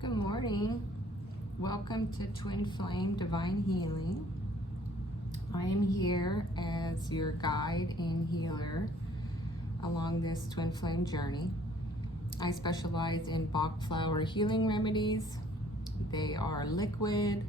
Good morning. Welcome to Twin Flame Divine Healing. I am here as your guide and healer along this Twin Flame journey. I specialize in Bach flower healing remedies. They are liquid.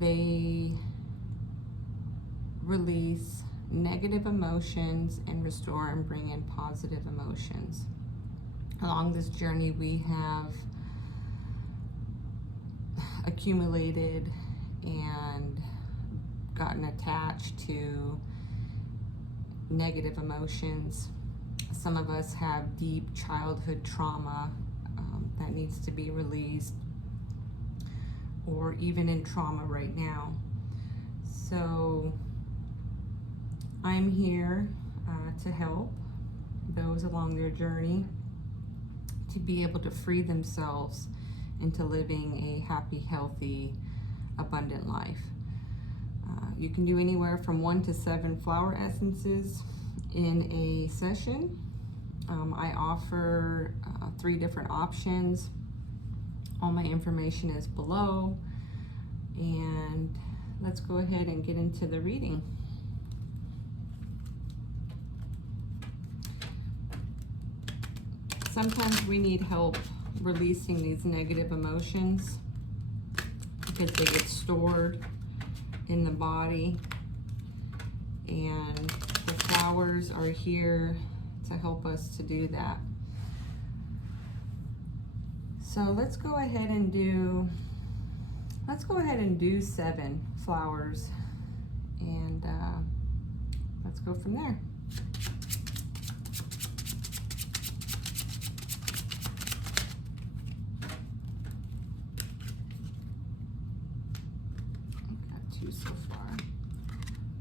They release negative emotions and restore and bring in positive emotions. Along this journey, we have accumulated and gotten attached to negative emotions. Some of us have deep childhood trauma that needs to be released, or even in trauma right now. So I'm here to help those along their journey to be able to free themselves into living a happy, healthy, abundant life. You can do anywhere from 1 to 7 flower essences in a session. I offer 3 different options. All my information is below. And let's go ahead and get into the reading. Sometimes we need help releasing these negative emotions because they get stored in the body, and the flowers are here to help us to do that. So let's go ahead and do 7 flowers, and let's go from there. So far.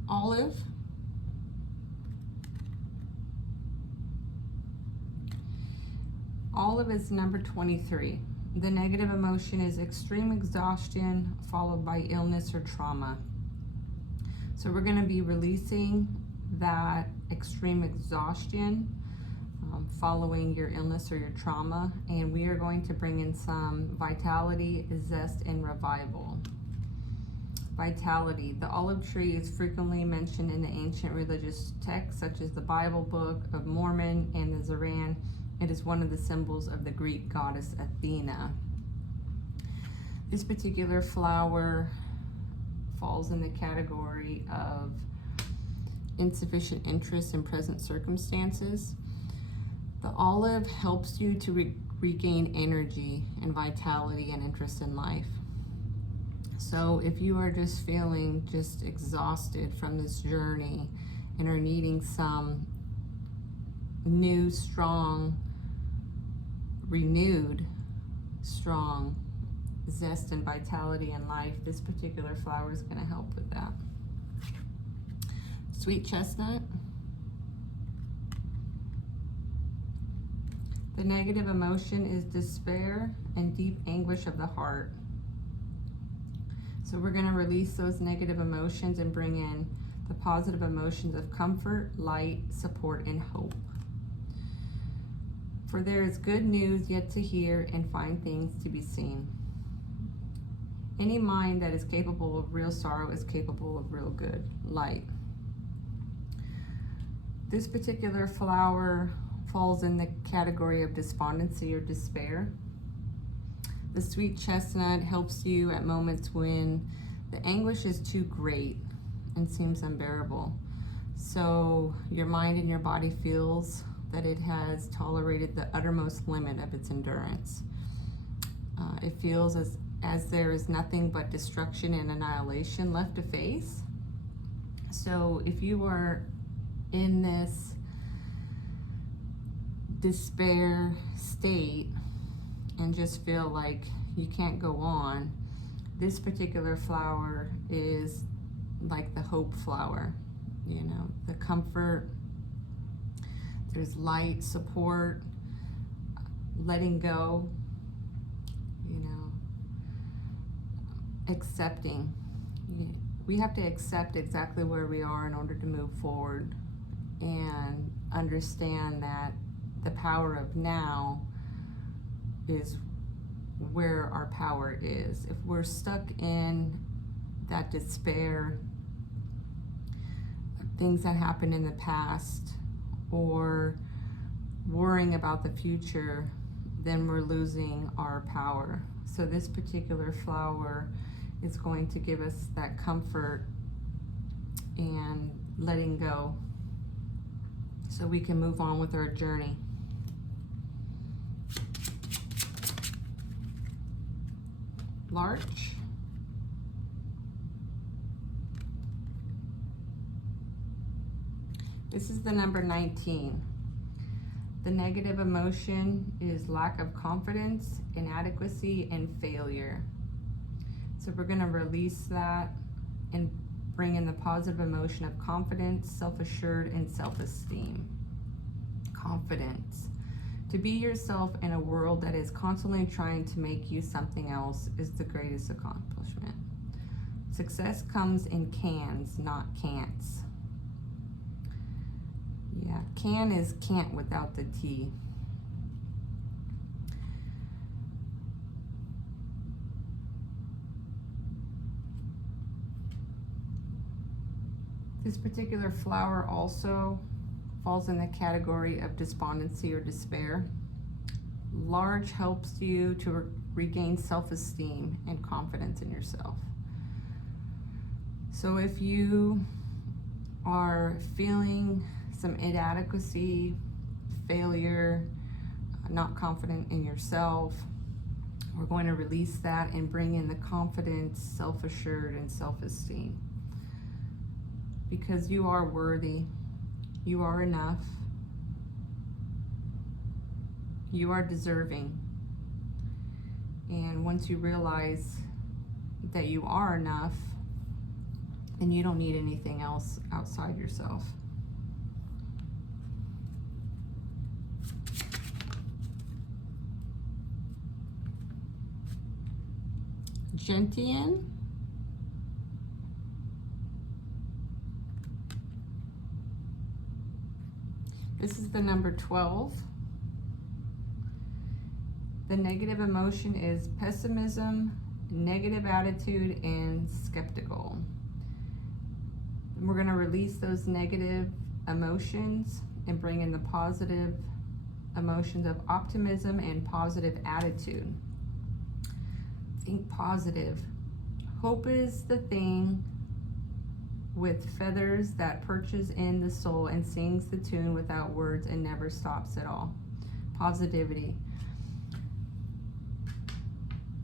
Olive, olive is number 23. The negative emotion is extreme exhaustion followed by illness or trauma. So we're going to be releasing that extreme exhaustion following your illness or your trauma, and we are going to bring in some vitality, zest, and revival. Vitality. The olive tree is frequently mentioned in the ancient religious texts such as the Bible, Book of Mormon, and the Zoran. It is one of the symbols of the Greek goddess Athena. This particular flower falls in the category of insufficient interest in present circumstances. The olive helps you to regain energy and vitality and interest in life. So if you are just feeling just exhausted from this journey and are needing some new, strong, renewed, strong zest and vitality in life, this particular flower is going to help with that. Sweet chestnut. The negative emotion is despair and deep anguish of the heart. So we're going to release those negative emotions and bring in the positive emotions of comfort, light, support, and hope. For there is good news yet to hear and fine things to be seen. Any mind that is capable of real sorrow is capable of real good, light. This particular flower falls in the category of despondency or despair. The sweet chestnut helps you at moments when the anguish is too great and seems unbearable. So your mind and your body feels that it has tolerated the uttermost limit of its endurance. It feels as there is nothing but destruction and annihilation left to face. So if you are in this despair state and just feel like you can't go on, this particular flower is like the hope flower, you know, the comfort, there's light, support, letting go, you know, accepting. We have to accept exactly where we are in order to move forward and understand that the power of now is where our power is. If we're stuck in that despair, things that happened in the past, or worrying about the future, then we're losing our power. So this particular flower is going to give us that comfort and letting go, so we can move on with our journey. Larch. This is the number 19. The negative emotion is lack of confidence, inadequacy, and failure. So we're going to release that and bring in the positive emotion of confidence, self-assured, and self-esteem. Confidence. To be yourself in a world that is constantly trying to make you something else is the greatest accomplishment. Success comes in cans, not can'ts. Yeah, can is can't without the T. This particular flower also falls in the category of despondency or despair. Large helps you to regain self-esteem and confidence in yourself. So if you are feeling some inadequacy, failure, not confident in yourself, we're going to release that and bring in the confidence, self-assured, and self-esteem. Because you are worthy, you are enough, you are deserving. And once you realize that you are enough, then you don't need anything else outside yourself. Gentian. This is the number 12. The negative emotion is pessimism, negative attitude, and skeptical. And we're going to release those negative emotions and bring in the positive emotions of optimism and positive attitude. Think positive. Hope is the thing with feathers that perches in the soul and sings the tune without words and never stops at all. Positivity.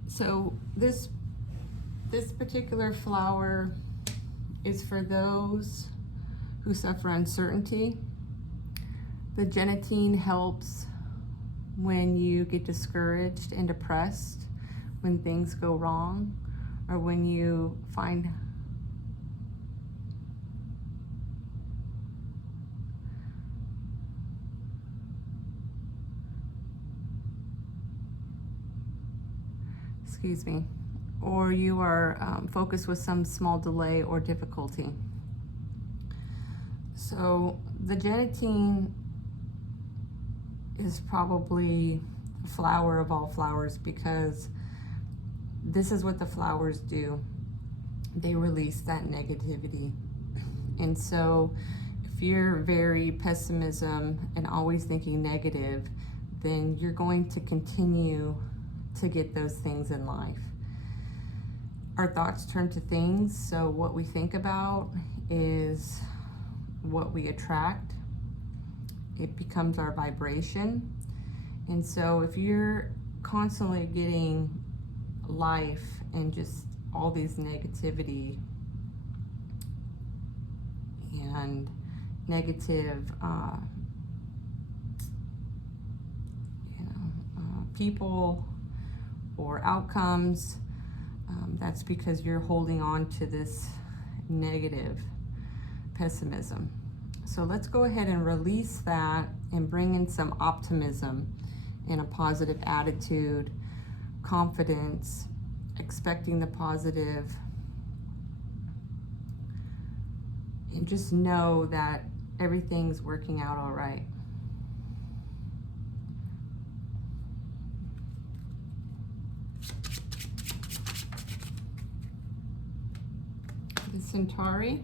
So this particular flower is for those who suffer uncertainty. The Gentian helps when you get discouraged and depressed, when things go wrong, or when you find or you are focused with some small delay or difficulty. So the Gentian is probably the flower of all flowers, because this is what the flowers do. They release that negativity. And so if you're very pessimism and always thinking negative, then you're going to continue to get those things in life. Our thoughts turn to things, so what we think about is what we attract. It becomes our vibration. And so if you're constantly getting life and just all these negativity and negative people or outcomes, that's because you're holding on to this negative pessimism. So let's go ahead and release that and bring in some optimism and a positive attitude, confidence, expecting the positive, and just know that everything's working out all right. Centauri.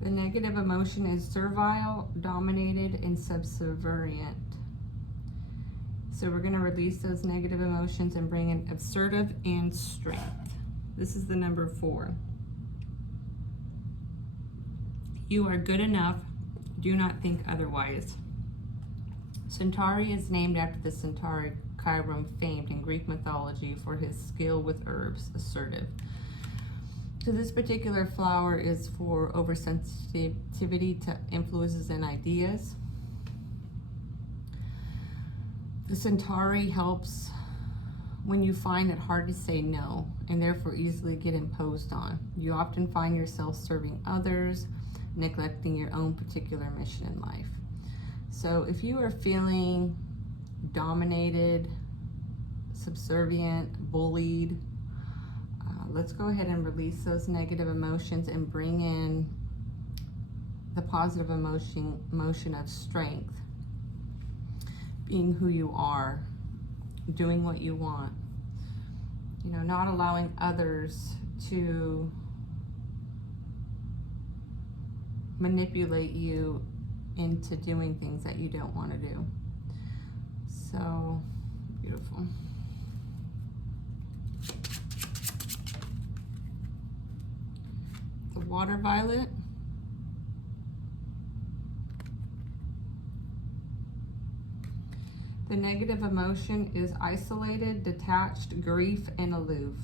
The negative emotion is servile, dominated, and subservient. So we're going to release those negative emotions and bring in assertive and strength. This is the number 4. You are good enough. Do not think otherwise. Centauri is named after the Centauri Chiron, famed in Greek mythology for his skill with herbs, assertive. So this particular flower is for oversensitivity to influences and ideas. The Centauri helps when you find it hard to say no and therefore easily get imposed on. You often find yourself serving others, neglecting your own particular mission in life. So if you are feeling dominated, subservient, bullied, let's go ahead and release those negative emotions and bring in the positive emotion of strength, being who you are, doing what you want, you know, not allowing others to manipulate you into doing things that you don't want to do. So beautiful. The water violet. The negative emotion is isolated, detached, grief, and aloof.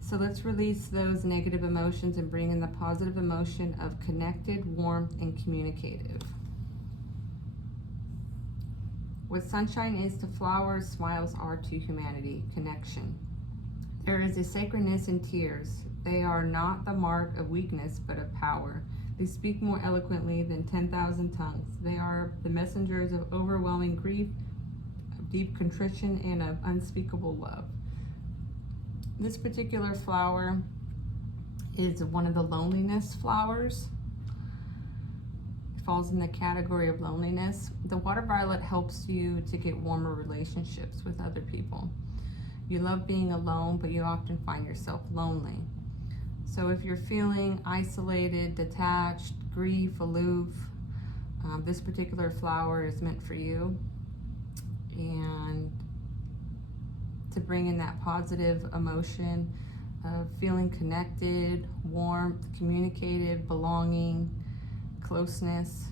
So let's release those negative emotions and bring in the positive emotion of connected, warmth, and communicative. What sunshine is to flowers, smiles are to humanity. Connection. There is a sacredness in tears. They are not the mark of weakness, but of power. They speak more eloquently than 10,000 tongues. They are the messengers of overwhelming grief, of deep contrition, and of unspeakable love. This particular flower is one of the loneliness flowers. It falls in the category of loneliness. The water violet helps you to get warmer relationships with other people. You love being alone, but you often find yourself lonely. So if you're feeling isolated, detached, grief, aloof, this particular flower is meant for you. And to bring in that positive emotion of feeling connected, warmth, communicative, belonging, closeness.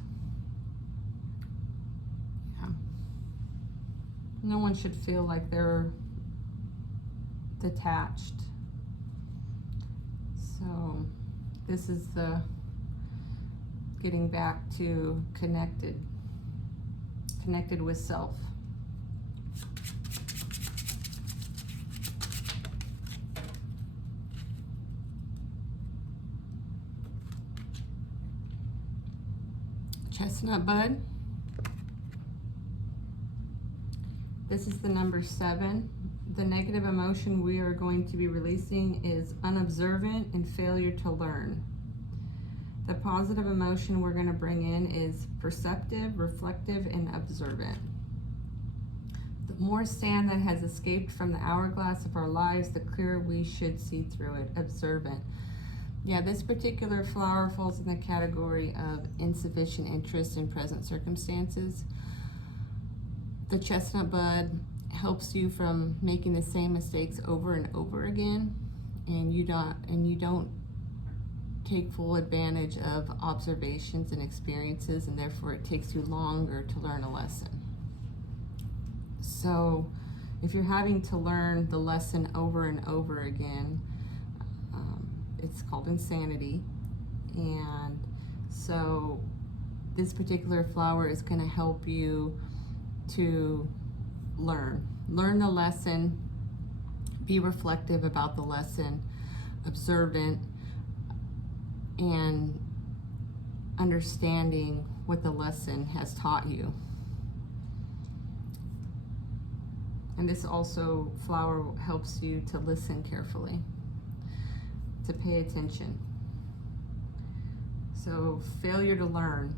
Yeah. No one should feel like they're detached. So this is the getting back to connected with self. Chestnut Bud. This is the number 7. The negative emotion we are going to be releasing is unobservant and failure to learn. The positive emotion we're going to bring in is perceptive, reflective, and observant. The more sand that has escaped from the hourglass of our lives, the clearer we should see through it. Observant. Yeah, this particular flower falls in the category of insufficient interest in present circumstances. The chestnut bud helps you from making the same mistakes over and over again, and you don't take full advantage of observations and experiences, and therefore it takes you longer to learn a lesson. So if you're having to learn the lesson over and over again, it's called insanity. And so this particular flower is going to help you to learn the lesson, be reflective about the lesson, observant, and understanding what the lesson has taught you. And this also flower helps you to listen carefully, to pay attention. So failure to learn.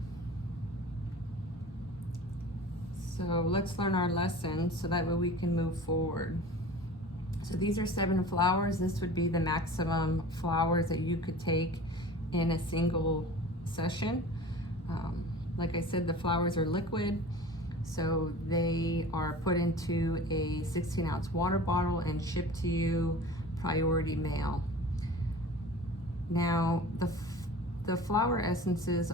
So let's learn our lesson so that way we can move forward. So these are 7 flowers. This would be the maximum flowers that you could take in a single session. Like I said, the flowers are liquid, so they are put into a 16-ounce water bottle and shipped to you priority mail. Now, the flower essences,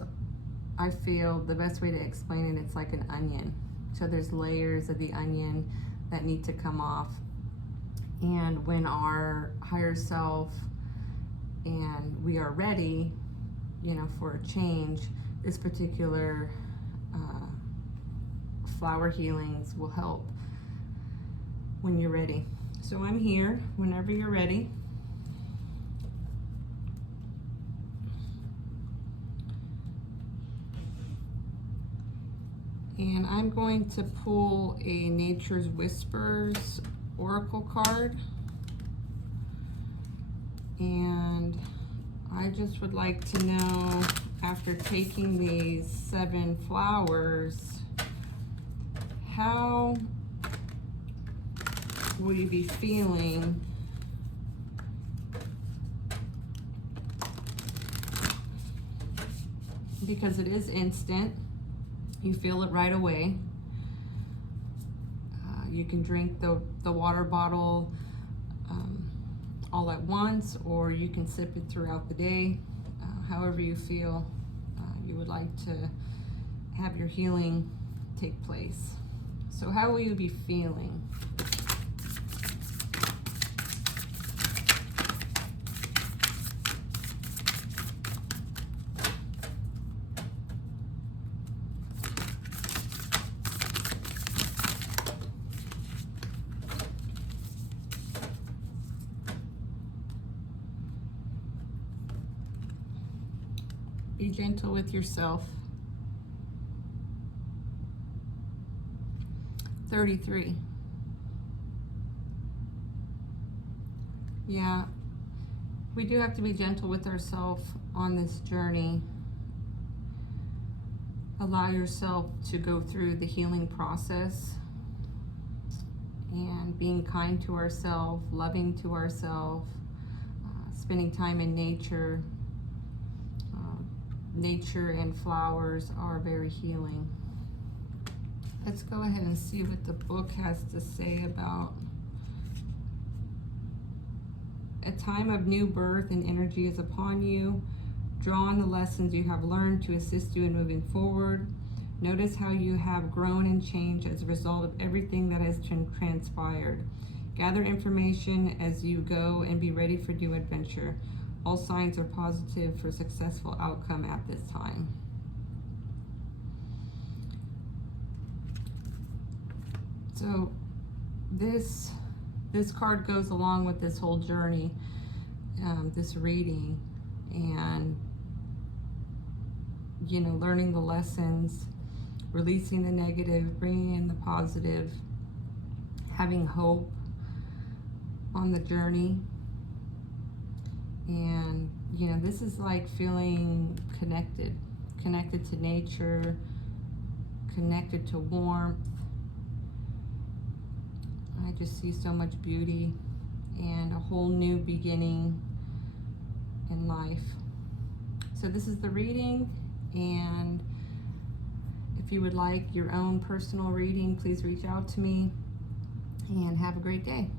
I feel the best way to explain it, it's like an onion. So there's layers of the onion that need to come off. And when our higher self and we are ready, you know, for a change, this particular flower healings will help when you're ready. So I'm here whenever you're ready. And I'm going to pull a Nature's Whispers Oracle card. And I just would like to know, after taking these 7 flowers, how will you be feeling because it is instant. You feel it right away. You can drink the water bottle all at once, or you can sip it throughout the day. However you feel you would like to have your healing take place. So how will you be feeling? Be gentle with yourself. 33. Yeah, we do have to be gentle with ourselves on this journey. Allow yourself to go through the healing process and being kind to ourselves, loving to ourselves, spending time in nature. Nature and flowers are very healing. Let's go ahead and see what the book has to say about a time of new birth and energy is upon you. Draw on the lessons you have learned to assist you in moving forward. Notice how you have grown and changed as a result of everything that has transpired. Gather information as you go and be ready for new adventure. All signs are positive for successful outcome at this time. So this card goes along with this whole journey, this reading, and you know, learning the lessons, releasing the negative, bringing in the positive, having hope on the journey. And you know, this is like feeling connected to nature, connected to warmth. I just see so much beauty and a whole new beginning in life. So this is the reading, and if you would like your own personal reading, please reach out to me, and have a great day.